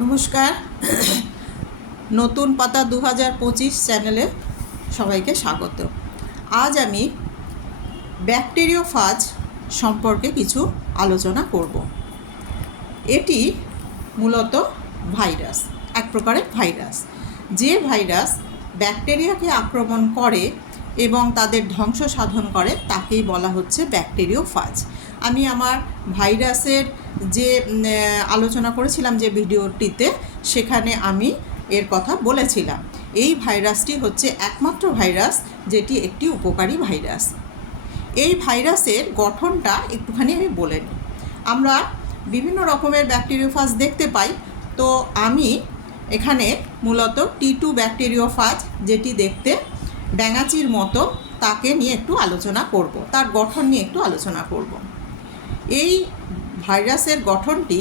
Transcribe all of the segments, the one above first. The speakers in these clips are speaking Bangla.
নমস্কার। নতুন পাতা দু হাজার পঁচিশ চ্যানেলে সবাইকে স্বাগত। আজ আমি ব্যাকটেরিয় ফাজ সম্পর্কে কিছু আলোচনা করব। এটি মূলত ভাইরাস, এক প্রকারের ভাইরাস। যে ভাইরাস ব্যাকটেরিয়াকে আক্রমণ করে এবং তাদের ধ্বংস সাধন করে, তাকেই বলা হচ্ছে ব্যাকটেরিয় ফাজ আমি আমার ভাইরাসের যে আলোচনা করেছিলাম যে ভিডিওটিতে, সেখানে আমি এর কথা বলেছিলাম। এই ভাইরাসটি হচ্ছে একমাত্র ভাইরাস যেটি একটি উপকারী ভাইরাস। এই ভাইরাসের গঠনটা একটুখানি আমি বলে নিই। আমরা বিভিন্ন রকমের ব্যাকটেরিওফাজ দেখতে পাই। তো আমি এখানে মূলত টি টু ব্যাকটেরিওফাজ যেটি দেখতে ড্যাঙাচির মতো, তাকে নিয়ে একটু আলোচনা করব, তার গঠন নিয়ে একটু আলোচনা করব। এই ভাইরাসের গঠনটি,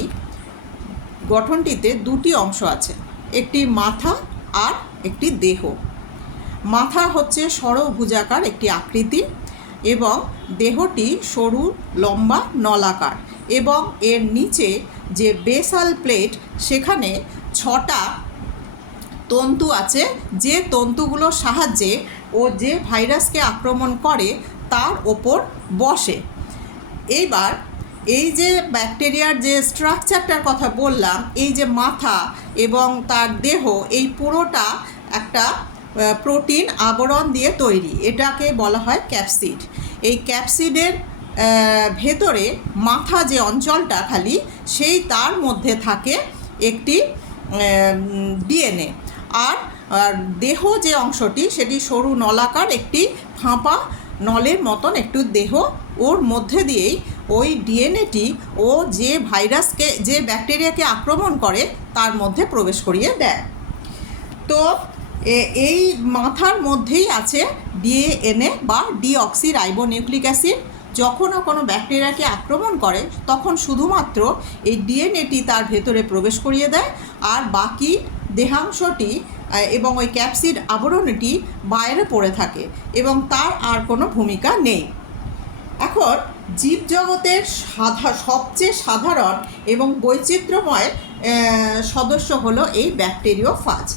গঠনটিতে দুটি অংশ আছে, একটি মাথা আর একটি দেহ। মাথা হচ্ছে সরভুজাকার একটি আকৃতি এবং দেহটি সরু, লম্বা, নলাকার এবং এর নিচে যে বেসাল প্লেট, সেখানে ছটা তন্তু আছে। যে তন্তুগুলোর সাহায্যে ও যে ভাইরাসকে আক্রমণ করে, তার ওপর বসে। এইবার এই যে ব্যাকটেরিয়ার যে স্ট্রাকচারটার কথা বললাম, এই যে মাথা এবং তার দেহ, এই পুরোটা একটা প্রোটিন আবরণ দিয়ে তৈরি। এটাকে বলা হয় ক্যাপসিড এই ক্যাপসিডের ভেতরে মাথা যে অঞ্চলটা খালি, সেই তার মধ্যে থাকে একটি ডিএনএ। আর দেহ যে অংশটি, সেটি সরু নলাকার একটি ফাঁপা নলের মতন একটু দেহ ওর মধ্যে দিয়েই ওই ডিএনএটি ও যে ভাইরাসকে, যে ব্যাকটেরিয়াকে আক্রমণ করে, তার মধ্যে প্রবেশ করিয়ে দেয়। তো এই মাথার মধ্যেই আছে ডিএনএ বা ডিঅক্সি রাইবোনিউক্লিক অ্যাসিড। যখনও কোনো ব্যাকটেরিয়াকে আক্রমণ করে, তখন শুধুমাত্র এই ডিএনএটি তার ভেতরে প্রবেশ করিয়ে দেয়। আর বাকি দেহাংশটি এবং ওই ক্যাপসিড আবরণটি বাইরে পড়ে থাকে, এবং তার আর কোনো ভূমিকা নেই। এখন জীবজগতের সাধা, সবচেয়ে সাধারণ এবং বৈচিত্র্যময় সদস্য হলো এই ব্যাকটেরিওফাজ।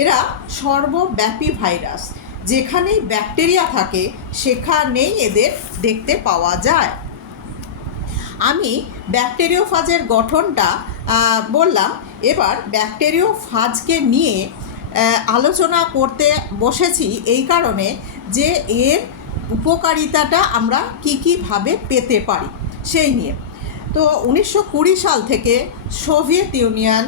এরা সর্বব্যাপী ভাইরাস। যেখানেই ব্যাকটেরিয়া থাকে, সেখানেই এদের দেখতে পাওয়া যায়। আমি ব্যাকটেরিওফাজের গঠনটা বললাম, এবার ব্যাকটেরিওফাজকে নিয়ে আলোচনা করতে বসেছি এই কারণে যে এর উপকারিতাটা আমরা কী কীভাবে পেতে পারি? সেই নিয়ে। তো উনিশশো কুড়ি সাল থেকে সোভিয়েত ইউনিয়ন,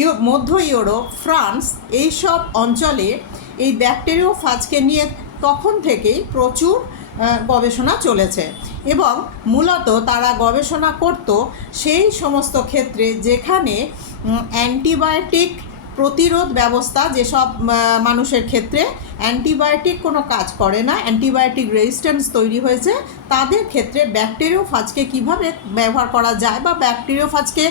ইউ, মধ্য ইউরোপ, ফ্রান্স এইসব অঞ্চলে এই ব্যাকটেরিওফাজকে নিয়ে তখন থেকেই প্রচুর গবেষণা চলেছে এবং মূলত তারা গবেষণা করত সেই সমস্ত ক্ষেত্রে যেখানে অ্যান্টিবায়োটিক প্রতিরোধ ব্যবস্থা যেসব মানুষের ক্ষেত্রে অ্যান্টিবায়োটিক কোনো কাজ করে না, অ্যান্টিবায়োটিক রেজিস্ট্যান্স তৈরি হয়েছে, তাদের ক্ষেত্রে ব্যাকটেরিওফাজকে কীভাবে ব্যবহার করা যায় বা ব্যাকটেরিওফাজকে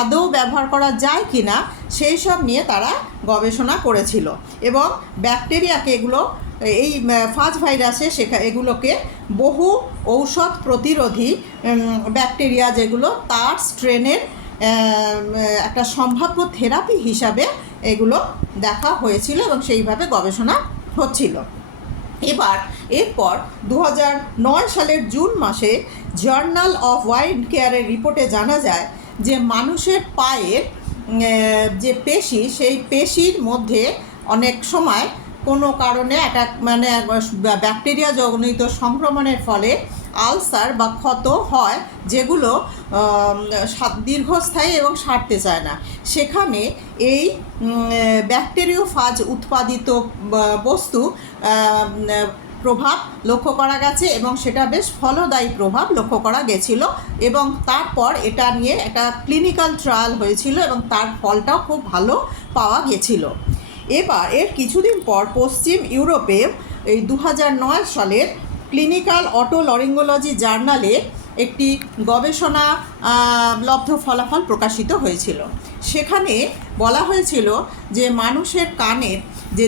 আদৌ ব্যবহার করা যায় কি না, সেই সব নিয়ে তারা গবেষণা করেছিল। এবং ব্যাকটেরিয়াকে এগুলো, এই ফাজ ভাইরাসে শেখা এগুলোকে বহু ঔষধ প্রতিরোধী ব্যাকটেরিয়া যেগুলো তার স্ট্রেনের একটা সম্ভাব্য থেরাপি হিসাবে এগুলো দেখা হয়েছিল এবং সেইভাবে গবেষণা হচ্ছিল। এবার, এরপর দু নয় সালের জুন মাসে জার্নাল অফ ওয়াইল্ড কেয়ারের রিপোর্টে জানা যায় যে মানুষের পায়ের যে পেশি, সেই পেশির মধ্যে অনেক সময় কোনো কারণে একটা মানে ব্যাকটেরিয়া জনিত সংক্রমণের ফলে আলসার বা ক্ষত হয়, যেগুলো দীর্ঘস্থায়ী এবং সারতে চায় না। সেখানে এই ব্যাকটেরিওফাজ উৎপাদিত বস্তু প্রভাব লক্ষ্য করা গেছে এবং সেটা বেশ ফলদায়ী প্রভাব লক্ষ্য করা গেছিল এবং তারপর এটা নিয়ে একটা ক্লিনিক্যাল ট্রায়াল হয়েছিল এবং তার ফলটাও খুব ভালো পাওয়া গেছিল। এবার, এর কিছুদিন পর পশ্চিম ইউরোপে এই দু সালের ক্লিনিক্যাল অটোলরিঙ্গোলজি জার্নালে একটি গবেষণা লব্ধ ফলাফল প্রকাশিত হয়েছিল। সেখানে বলা হয়েছিল যে মানুষের কানের যে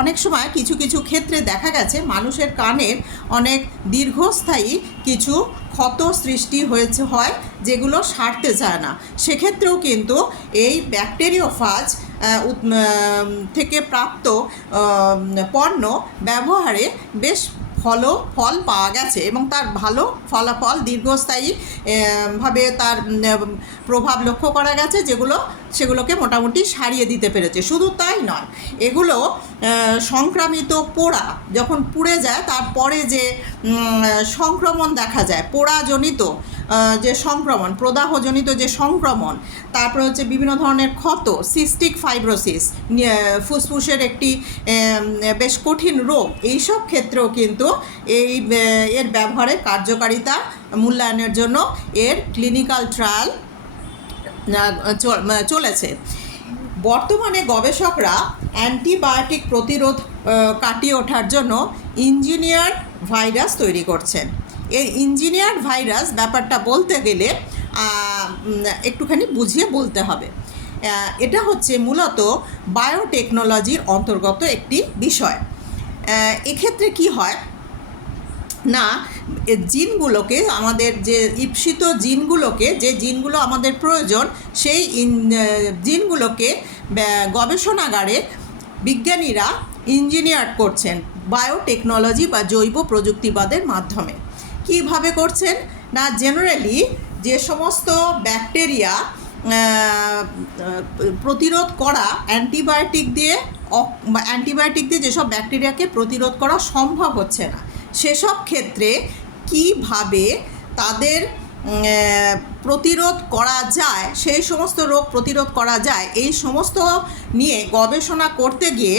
অনেক সময় কিছু কিছু ক্ষেত্রে দেখা গেছে মানুষের কানের অনেক দীর্ঘস্থায়ী কিছু ক্ষত সৃষ্টি হয়েছে, হয় যেগুলো সারতে চায় না। সেক্ষেত্রেও কিন্তু এই ব্যাকটেরিওফাজ থেকে প্রাপ্ত পণ্য ব্যবহারে বেশ ফলো ফল পাওয়া গেছে এবং তার ভালো ফলাফল দীর্ঘস্থায়ী ভাবে তার প্রভাব লক্ষ্য করা গেছে যেগুলো সেগুলোকে মোটামুটি সারিয়ে দিতে পেরেছে। শুধু তাই নয়, এগুলো সংক্রামিত পোড়া যখন পুড়ে যায়, তারপরে যে সংক্রমণ দেখা যায়, পোড়াজনিত যে সংক্রমণ, প্রদাহজনিত যে সংক্রমণ, তারপরে হচ্ছে বিভিন্ন ধরনের ক্ষত সিস্টিক ফাইব্রোসিস ফুসফুসের একটি বেশ কঠিন রোগ, এইসব ক্ষেত্রেও কিন্তু এই এর ব্যবহারের কার্যকারিতা মূল্যায়নের জন্য এর ক্লিনিক্যাল ট্রায়াল চলেছে। বর্তমানে গবেষকরা অ্যান্টিবায়োটিক প্রতিরোধ কাটিয়ে ওঠার জন্য ইঞ্জিনিয়ার ভাইরাস তৈরি করছেন। এই ইঞ্জিনিয়ার ভাইরাস ব্যাপারটা বলতে গেলে একটুখানি বুঝিয়ে বলতে হবে। এটা হচ্ছে মূলত বায়োটেকনোলজির অন্তর্গত একটি বিষয়। এক্ষেত্রে কি হয়? না জিনগুলোকে আমাদের যে ঈপ্সিত জিনগুলোকে, যে জিনগুলো আমাদের প্রয়োজন, সেই জিনগুলোকে গবেষণাগারে বিজ্ঞানীরা ইঞ্জিনিয়ার করছেন বায়োটেকনোলজি বা জৈব প্রযুক্তিবাদের মাধ্যমে। কীভাবে করছেন? না, জেনারেলি যে সমস্ত ব্যাকটেরিয়া প্রতিরোধ করা অ্যান্টিবায়োটিক দিয়ে অ্যান্টিবায়োটিক দিয়ে যেসব ব্যাকটেরিয়াকে প্রতিরোধ করা সম্ভব হচ্ছে না সেসব ক্ষেত্রে কীভাবে তাদের প্রতিরোধ করা যায়, সেই সমস্ত রোগ প্রতিরোধ করা যায়, এই সমস্ত নিয়ে গবেষণা করতে গিয়ে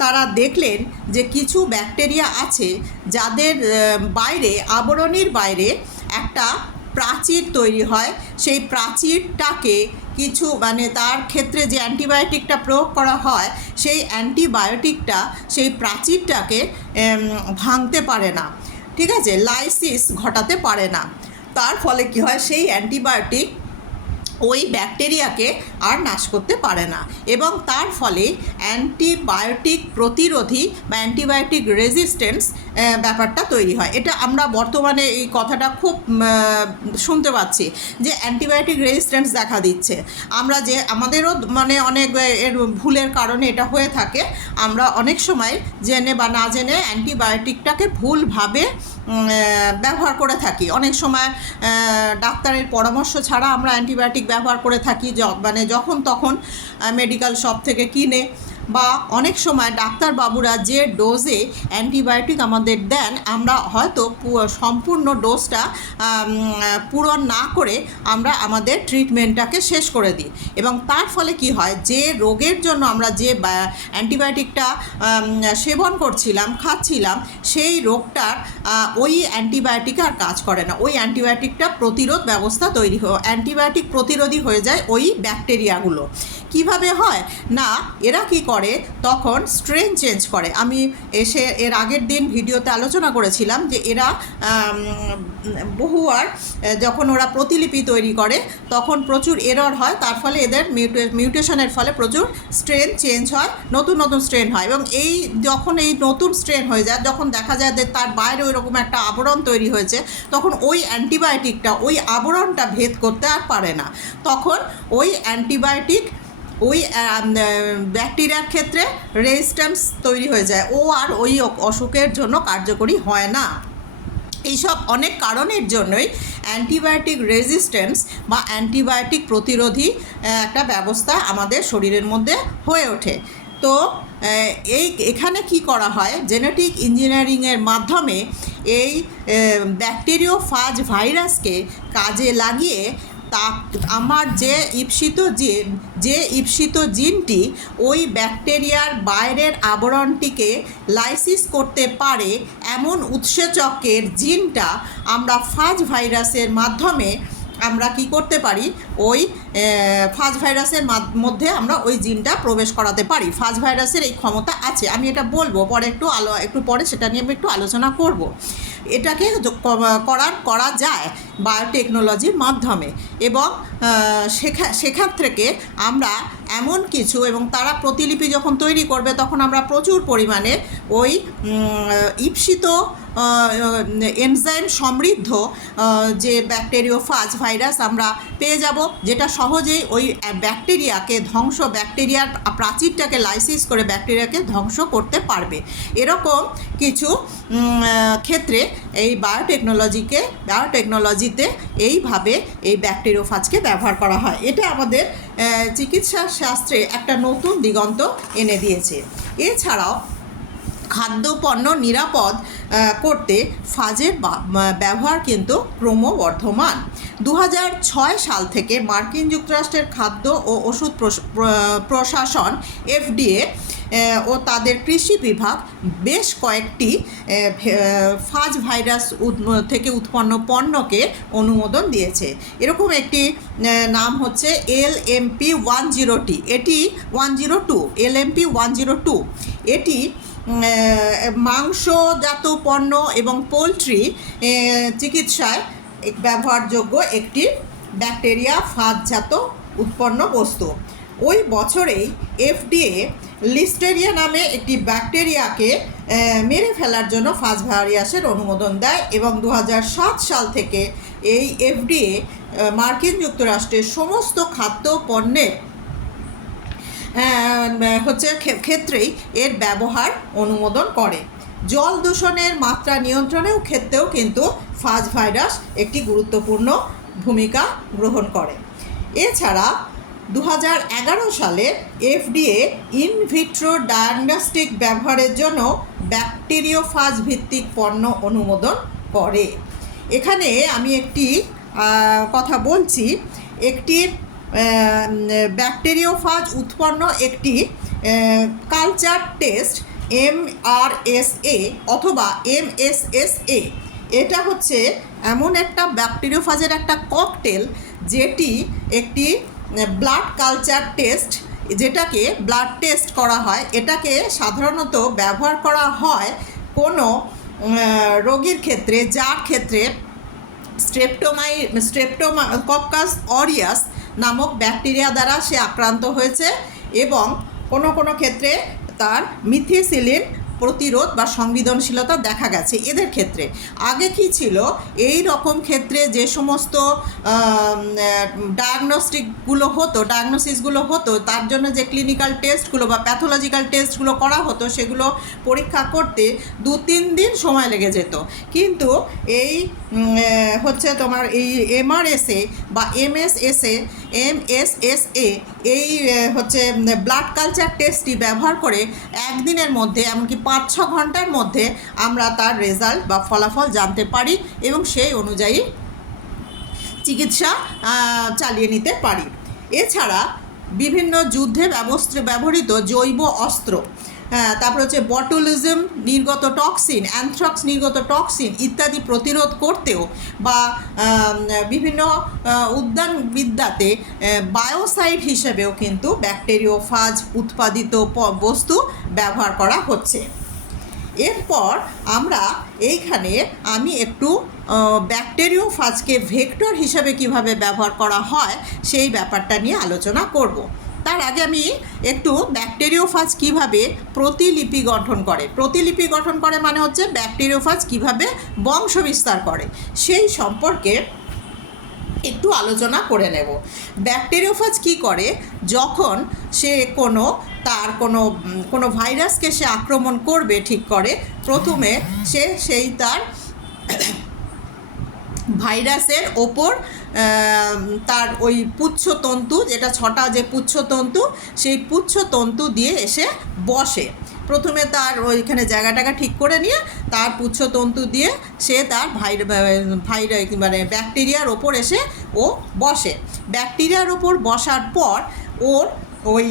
তারা দেখলেন যে কিছু ব্যাকটেরিয়া আছে যাদের বাইরে, আবরণীর বাইরে একটা প্রাচীর তৈরি হয়। সেই প্রাচীরটাকে কিছু মানে তার ক্ষেত্রে যে অ্যান্টিবায়োটিকটা প্রয়োগ করা হয়, সেই অ্যান্টিবায়োটিকটা সেই প্রাচীরটাকে ভাঙতে পারে না। ঠিক আছে? লাইসিস ঘটাতে পারে না। তার ফলে কি হয়? সেই অ্যান্টিবায়োটিক ওই ব্যাকটেরিয়াকে আর নাশ করতে পারে না এবং তার ফলে অ্যান্টিবায়োটিক প্রতিরোধী বা অ্যান্টিবায়োটিক রেজিস্ট্যান্স ব্যাপারটা তৈরি হয়। এটা আমরা বর্তমানে এই কথাটা খুব শুনতে পাচ্ছি যে অ্যান্টিবায়োটিক রেজিস্ট্যান্স দেখা দিচ্ছে। আমরা যে, আমাদেরও মানে অনেক এর ভুলের কারণে এটা হয়ে থাকে। আমরা অনেক সময় জেনে বা না জেনে অ্যান্টিবায়োটিকটাকে ভুলভাবে ব্যবহার করে থাকি। অনেক সময় ডাক্তারের পরামর্শ ছাড়া আমরা অ্যান্টিবায়োটিক ব্যবহার করে থাকি মানে যখন তখন মেডিকেল শপ থেকে কিনে। বা অনেক সময় ডাক্তারবাবুরা যে ডোজে অ্যান্টিবায়োটিক আমাদের দেন, আমরা হয়তো সম্পূর্ণ ডোজটা পূরণ না করে আমরা আমাদের ট্রিটমেন্টটাকে শেষ করে দিই। এবং তার ফলে কি হয়, যে রোগের জন্য আমরা যে অ্যান্টিবায়োটিকটা সেবন করছিলাম, খাচ্ছিলাম, সেই রোগটার ওই অ্যান্টিবায়োটিক আর কাজ করে না। ওই অ্যান্টিবায়োটিকটা প্রতিরোধ ব্যবস্থা তৈরি হয় অ্যান্টিবায়োটিক প্রতিরোধী হয়ে যায় ওই ব্যাকটেরিয়াগুলো কীভাবে হয়? না এরা কি করে? তখন স্ট্রেন চেঞ্জ করে। আমি এসে এর আগের দিন ভিডিওতে আলোচনা করেছিলাম যে এরা বহুবার আহ, যখন ওরা প্রতিলিপি তৈরি করে তখন প্রচুর এরর হয়। তার ফলে এদের মিউটেশনের ফলে প্রচুর স্ট্রেন চেঞ্জ হয় নতুন নতুন স্ট্রেন হয়। এবং এই যখন এই নতুন স্ট্রেন হয়ে যায় যখন দেখা যায় যে তার বাইরে ওই রকম একটা আবরণ তৈরি হয়েছে তখন ওই অ্যান্টিবায়োটিকটা ওই আবরণটা ভেদ করতে আর পারে না। তখন ওই অ্যান্টিবায়োটিক ওই ব্যাকটেরিয়ার ক্ষেত্রে রেজিস্ট্যান্স তৈরি হয়ে যায়। ও আর ওই অসুখের জন্য কার্যকরী হয় না। এইসব অনেক কারণের জন্যই অ্যান্টিবায়োটিক রেজিস্ট্যান্স বা অ্যান্টিবায়োটিক প্রতিরোধী একটা ব্যবস্থা আমাদের শরীরের মধ্যে হয়ে ওঠে। তো এই, এখানে কি করা হয়? জেনেটিক ইঞ্জিনিয়ারিংয়ের মাধ্যমে এই ব্যাকটেরিওফাজ ভাইরাসকে কাজে লাগিয়ে তা আমার যে ঈপ্সিত জিন, যে ঈপ্সিত জিনটি ওই ব্যাকটেরিয়ার বাইরের আবরণটিকে লাইসিস করতে পারে এমন উৎসেচকের জিনটা আমরা ফাজ ভাইরাসের মাধ্যমে আমরা কি করতে পারি? ওই ফাজ ভাইরাসের মধ্যে আমরা ওই জিনটা প্রবেশ করাতে পারি। ফাজ ভাইরাসের এই ক্ষমতা আছে। আমি এটা বলব, পরে একটু আলো, একটু পরে সেটা নিয়ে আমি একটু আলোচনা করব। এটাকে করার করা যায় বায়োটেকনোলজির মাধ্যমে। এবং সেখা সেখান থেকে আমরা এমন কিছু এবং তারা প্রতিলিপি যখন তৈরি করবে তখন আমরা প্রচুর পরিমাণে ওই উম, ঈপ্সিত এনজাইম সমৃদ্ধ যে যে ব্যাকটেরিওফাজ ভাইরাস আমরা পেয়ে যাব যেটা সহজেই ওই ব্যাকটেরিয়াকে ধ্বংস ব্যাকটেরিয়ার প্রাচীরটাকে লাইসিস করে ব্যাকটেরিয়াকে ধ্বংস করতে পারবে। এরকম কিছু ক্ষেত্রে এই বায়োটেকনোলজিকে বায়োটেকনোলজিতে এইভাবে এই ব্যাকটেরিওফাজকে ব্যবহার করা হয়। এটা আমাদের চিকিৎসা শাস্ত্রে একটা নতুন দিগন্ত এনে দিয়েছে। এছাড়াও খাদ্যপণ্য নিরাপদ করতে ফাজের ব্যবহার কিন্তু ক্রমবর্ধমান। দু সাল থেকে মার্কিন যুক্তরাষ্ট্রের খাদ্য ও ওষুধ প্রশ- প্রশাসন, এফডিএ ও তাদের কৃষি বিভাগ বেশ কয়েকটি ফাজ ভাইরাস থেকে উৎপন্ন পণ্যকে অনুমোদন দিয়েছে। এরকম একটি নাম হচ্ছে এল এমপি ওয়ান জিরো টি। এটি one zero two, L MP one zero two. এটি মাংসজাত পণ্য এবং পোলট্রি চিকিৎসায় ব্যবহারযোগ্য একটি ব্যাকটেরিয়া ফাঁদজাত উৎপন্ন বস্তু। ওই বছরেই এফডিএ লিস্টেরিয়া নামে একটি ব্যাকটেরিয়াকে মেরে ফেলার জন্য ফাজ ভাইরাসের অনুমোদন দেয় এবং দু হাজার সাত সাল থেকে এই এফডিএ মার্কিন যুক্তরাষ্ট্রের সমস্ত খাদ্য পণ্যের হচ্ছে ক্ষেত্রেই এর ব্যবহার অনুমোদন করে। জল দূষণের মাত্রা নিয়ন্ত্রণেও ক্ষেত্রেও কিন্তু ফাজ ভাইরাস একটি গুরুত্বপূর্ণ ভূমিকা গ্রহণ করে। এছাড়া দু হাজার এগারো সালে এফডিএ ইনভিট্রো ডায়াগনস্টিক ব্যবহারের জন্য ব্যাকটেরিওফাজ ভিত্তিক পণ্য অনুমোদন করে। এখানে আমি একটি কথা বলছি। একটি ব্যাকটেরিওফাজ উৎপন্ন একটি culture test M R S A অথবা এম এস এস এ এটা হচ্ছে এমন একটা ব্যাকটেরিওফাজের একটা ককটেল যেটি একটি ব্লাড কালচার টেস্ট যেটাকে ব্লাড টেস্ট করা হয়, এটাকে সাধারণত ব্যবহার করা হয় কোনো রোগীর ক্ষেত্রে, যার ক্ষেত্রে স্ট্রেপ্টোমাই স্ট্রেপ্টোমা কক্কাস অরিয়াস নামক ব্যাকটেরিয়া দ্বারা সে আক্রান্ত হয়েছে এবং কোনো কোনো ক্ষেত্রে তার মিথিসিলিন প্রতিরোধ বা সংবেদনশীলতা দেখা গেছে এদের ক্ষেত্রে। আগে কি ছিল? এই রকম ক্ষেত্রে যে সমস্ত ডায়াগনস্টিকগুলো হতো ডায়াগনোসিসগুলো হতো, তার জন্য যে ক্লিনিক্যাল টেস্টগুলো বা প্যাথোলজিক্যাল টেস্টগুলো করা হতো, সেগুলো পরীক্ষা করতে দু, তিন দিন সময় লেগে যেত। কিন্তু এই হচ্ছে তোমার এই এমআরএসএ বা এমএসএসএ এমএসএসএ এই হচ্ছে ব্লাড কালচার টেস্টটি ব্যবহার করে একদিনের মধ্যে, এমনকি পাঁচ ছ ঘণ্টার মধ্যে আমরা তার রেজাল্ট বা ফলাফল জানতে পারি এবং সেই অনুযায়ী চিকিৎসা চালিয়ে নিতে পারি। এছাড়া বিভিন্ন যুদ্ধে ব্যবস্থ ব্যবহৃত জৈব অস্ত্র হ্যাঁ তারপর হচ্ছে বটুলিজম নির্গত টক্সিন অ্যানথ্রাক্স নির্গত টক্সিন ইত্যাদি প্রতিরোধ করতেও বা বিভিন্ন উদ্যানবিদ্যাতে বায়োসাইড হিসেবেও কিন্তু ব্যাকটেরিওফাজ উৎপাদিত বস্তু ব্যবহার করা হচ্ছে। এরপর আমরা এইখানে আমি একটু ব্যাকটেরিও ফাজকে ভেক্টর হিসাবে কীভাবে ব্যবহার করা হয়, সেই ব্যাপারটা নিয়ে আলোচনা করব। তার আগে আমি একটু ব্যাকটেরিওফাজ কীভাবে প্রতিলিপি গঠন করে? প্রতিলিপি গঠন করে মানে হচ্ছে ব্যাকটেরিওফাজ কীভাবে বংশ বিস্তার করে? সেই সম্পর্কে একটু আলোচনা করে নেব। ব্যাকটেরিওফাজ কি করে? যখন সে কোনো, তার কোনো কোনো ভাইরাসকে সে আক্রমণ করবে ঠিক করে, প্রথমে সে সেই তার ভাইরাসের ওপর তার ওই পুচ্ছতন্তু যেটা ছটা যে পুচ্ছতন্তু সেই পুচ্ছতন্তু দিয়ে এসে বসে। প্রথমে তার ওইখানে জায়গাটাকে ঠিক করে নিয়ে, তার পুচ্ছতন্তু দিয়ে সে তার ভাইর ভাইরা মানে ব্যাকটেরিয়ার ওপর এসে ও বসে। ব্যাকটেরিয়ার ওপর বসার পর ওর ওই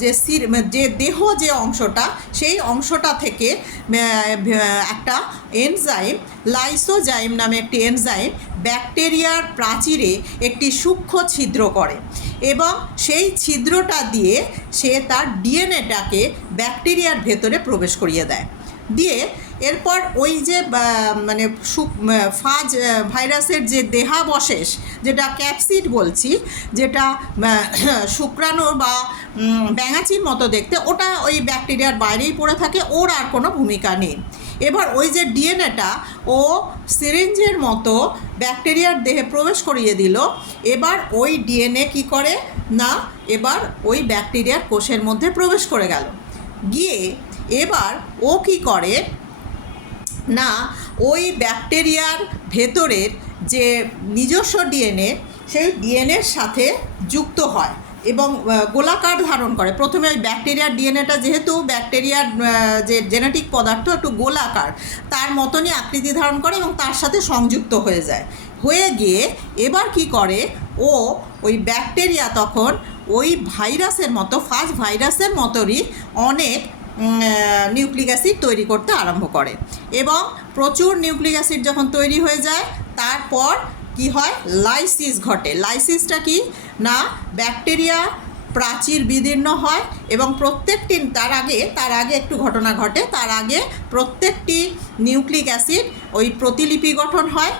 যে সির যে দেহ যে অংশটা, সেই অংশটা থেকে একটা এনজাইম, লাইসোজাইম নামে একটি এনজাইম ব্যাকটেরিয়ার প্রাচীরে একটি সূক্ষ্ম ছিদ্র করে এবং সেই ছিদ্রটা দিয়ে সে তার ডিএনএটাকে ব্যাকটেরিয়ার ভেতরে প্রবেশ করিয়ে দেয়। দিয়ে এরপর ওই যে মানে ফাজ ভাইরাসের যে দেহাবশেষ, যেটা ক্যাপসিড বলছি, যেটা শুক্রাণু বা ব্যাঙাচির মতো দেখতে, ওটা ওই ব্যাকটেরিয়ার বাইরেই পড়ে থাকে, ওর আর কোনো ভূমিকা নেই। এবার ওই যে ডিএনএটা, ও সিরিঞ্জের মতো ব্যাকটেরিয়ার দেহে প্রবেশ করিয়ে দিল, এবার ওই ডিএনএ কি করে? না, এবার ওই ব্যাকটেরিয়ার কোষের মধ্যে প্রবেশ করে গেল। গিয়ে এবার ও কি করে? না, ওই ব্যাকটেরিয়ার ভেতরের যে নিজস্ব ডিএনএ সেই ডিএনএর সাথে যুক্ত হয় এবং গোলাকার ধারণ করে। প্রথমে ওই ব্যাকটেরিয়ার ডিএনএটা যেহেতু ব্যাকটেরিয়ার যে জেনেটিক পদার্থ একটু গোলাকার, তার মতনই আকৃতি ধারণ করে এবং তার সাথে সংযুক্ত হয়ে যায়। হয়ে গিয়ে এবার কি করে? ও ওই ব্যাকটেরিয়া তখন ওই ভাইরাসের মতো, ফার্স্ট ভাইরাসের মতোরই অনেক নিউক্লিক অ্যাসিড তৈরি করতে আরম্ভ করে। এবং প্রচুর নিউক্লিক অ্যাসিড যখন তৈরি হয়ে যায়, তারপর কি হয়? লাইসিস ঘটে। লাইসিসটা কি? না, ব্যাকটেরিয়া প্রাচীর বিদীর্ণ হয় এবং প্রত্যেকটি, তার আগে তার আগে একটু ঘটনা ঘটে, তার আগে প্রত্যেকটি নিউক্লিক অ্যাসিড ওই প্রতিলিপি গঠন হয়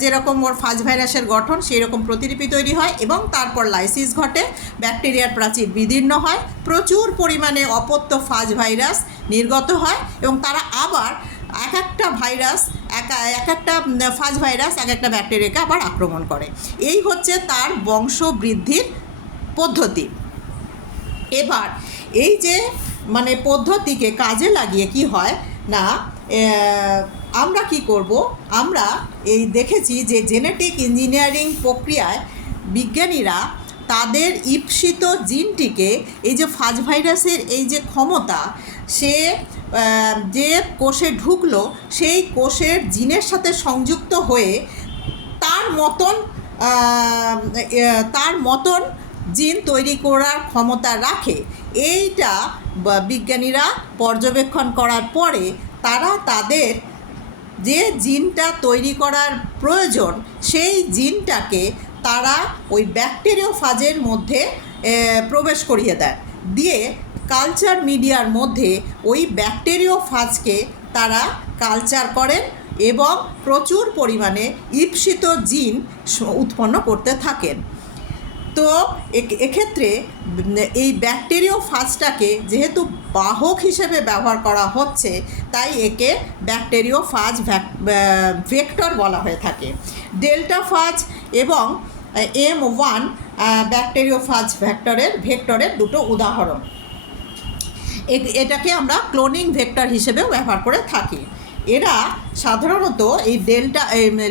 যেরকম ওর ফাজ ভাইরাসের গঠন সেই রকম প্রতিলিপি তৈরি হয় এবং তারপর লাইসিস ঘটে, ব্যাকটেরিয়ার প্রাচীর বিদীর্ণ হয়, প্রচুর পরিমাণে অপত্য ফাজ ভাইরাস নির্গত হয় এবং তারা আবার এক একটা ভাইরাস, এক এক একটা ফাজ ভাইরাস এক একটা ব্যাকটেরিয়াকে আবার আক্রমণ করে। এই হচ্ছে তার বংশ বৃদ্ধির পদ্ধতি। এবার এই যে মানে পদ্ধতিকে কাজে লাগিয়ে কি হয় না আমরা কি করব? আমরা এই দেখেছি যে জেনেটিক ইঞ্জিনিয়ারিং প্রক্রিয়ায় বিজ্ঞানীরা তাদের ঈপ্সিত জিনটিকে, এই যে ফাজ ভাইরাসের এই যে ক্ষমতা, সে যে কোষে ঢুকলো, সেই কোষের জিনের সাথে সংযুক্ত হয়ে তার মতন তার মতন জিন তৈরি করার ক্ষমতা রাখে। এইটা বিজ্ঞানীরা পর্যবেক্ষণ করার পরে তারা তাদের যে জিনটা তৈরি করার প্রয়োজন, সেই জিনটাকে তারা ওই ব্যাকটেরিওফাজের মধ্যে প্রবেশ করিয়ে দেয়। দিয়ে কালচার মিডিয়ার মধ্যে ওই ব্যাকটেরিওফাজকে তারা কালচার করেন এবং প্রচুর পরিমাণে ঈপ্সিত জিন উৎপন্ন করতে থাকেন। তো এক্ষেত্রে এই ব্যাকটেরিও ফাজটাকে যেহেতু বাহক হিসেবে ব্যবহার করা হচ্ছে, তাই একে ব্যাকটেরিও ফাজ ভেক্টর বলা হয়ে থাকে। ডেল্টা ফাজ এবং এম ওয়ান ব্যাকটেরিও ফাজ ভেক্টরের ভেক্টরের দুটো উদাহরণ। এটাকে আমরা ক্লোনিং ভেক্টর হিসেবেও ব্যবহার করে থাকি। এরা সাধারণত এই delta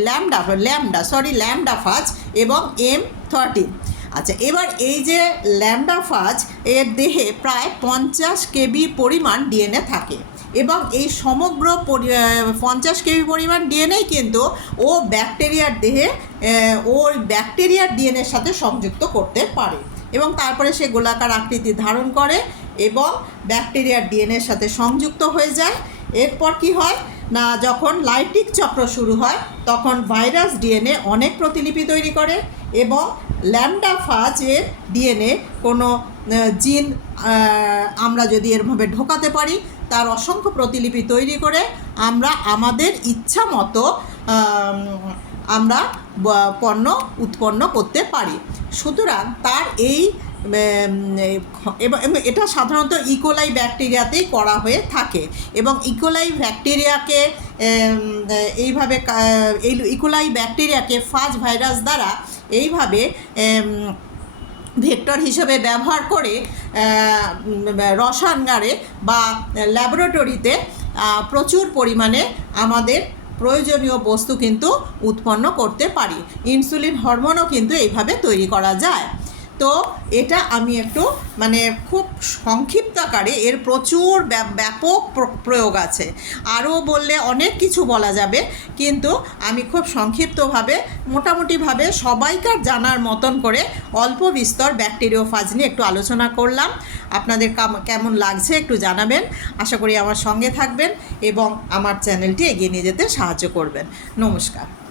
lambda lambda, sorry, lambda phage এবং এম থার্টিন আচ্ছা এবার এই যে ল্যামডা ফাজ, এর দেহে প্রায় পঞ্চাশ কেবি পরিমাণ ডিএনএ থাকে এবং এই সমগ্র পঞ্চাশ কেবি পরিমাণ ডিএনএই কিন্তু ও ব্যাকটেরিয়ার দেহে ওর ব্যাকটেরিয়ার ডিএনএর সাথে সংযুক্ত করতে পারে এবং তারপরে সে গোলাকার আকৃতি ধারণ করে এবং ব্যাকটেরিয়ার ডিএনএর সাথে সংযুক্ত হয়ে যায়। এরপর কি হয়? না, যখন লাইটিক চক্র শুরু হয়, তখন ভাইরাস ডিএনএ অনেক প্রতিলিপি তৈরি করে এবং ল্যামডা ফাজের ডিএনএ কোনো জিন আমরা যদি এরভাবে ঢোকাতে পারি, তার অসংখ্য প্রতিলিপি তৈরি করে আমরা আমাদের ইচ্ছা মতো আমরা পণ্য উৎপন্ন করতে পারি। সুতরাং তার এই এটা সাধারণত ইকোলাই ব্যাকটেরিয়াতেই করা হয়ে থাকে। এবং ইকোলাই ব্যাকটেরিয়াকে এইভাবে এই ইকোলাই ব্যাকটেরিয়াকে ফাজ ভাইরাস দ্বারা এইভাবে ভেক্টর হিসেবে ব্যবহার করে রসায়নগারে বা ল্যাবরেটরিতে প্রচুর পরিমাণে আমাদের প্রয়োজনীয় বস্তু কিন্তু উৎপন্ন করতে পারি। ইনসুলিন হরমোনও কিন্তু এইভাবে তৈরি করা যায়। তো এটা আমি একটু মানে খুব সংক্ষিপ্ত আকারে এর প্রচুর ব্যাপ- ব্যাপক প্র- প্রয়োগ আছে। আরও বললে অনেক কিছু বলা যাবে, কিন্তু আমি খুব সংক্ষিপ্তভাবে, মোটামুটিভাবে সবাইকার জানার মতন করে অল্প বিস্তর ব্যাকটেরিওফাজ নিয়ে একটু আলোচনা করলাম। আপনাদের কেমন লাগছে একটু জানাবেন। আশা করি আমার সঙ্গে থাকবেন এবং আমার চ্যানেলটি এগিয়ে নিয়ে যেতে সাহায্য করবেন। নমস্কার।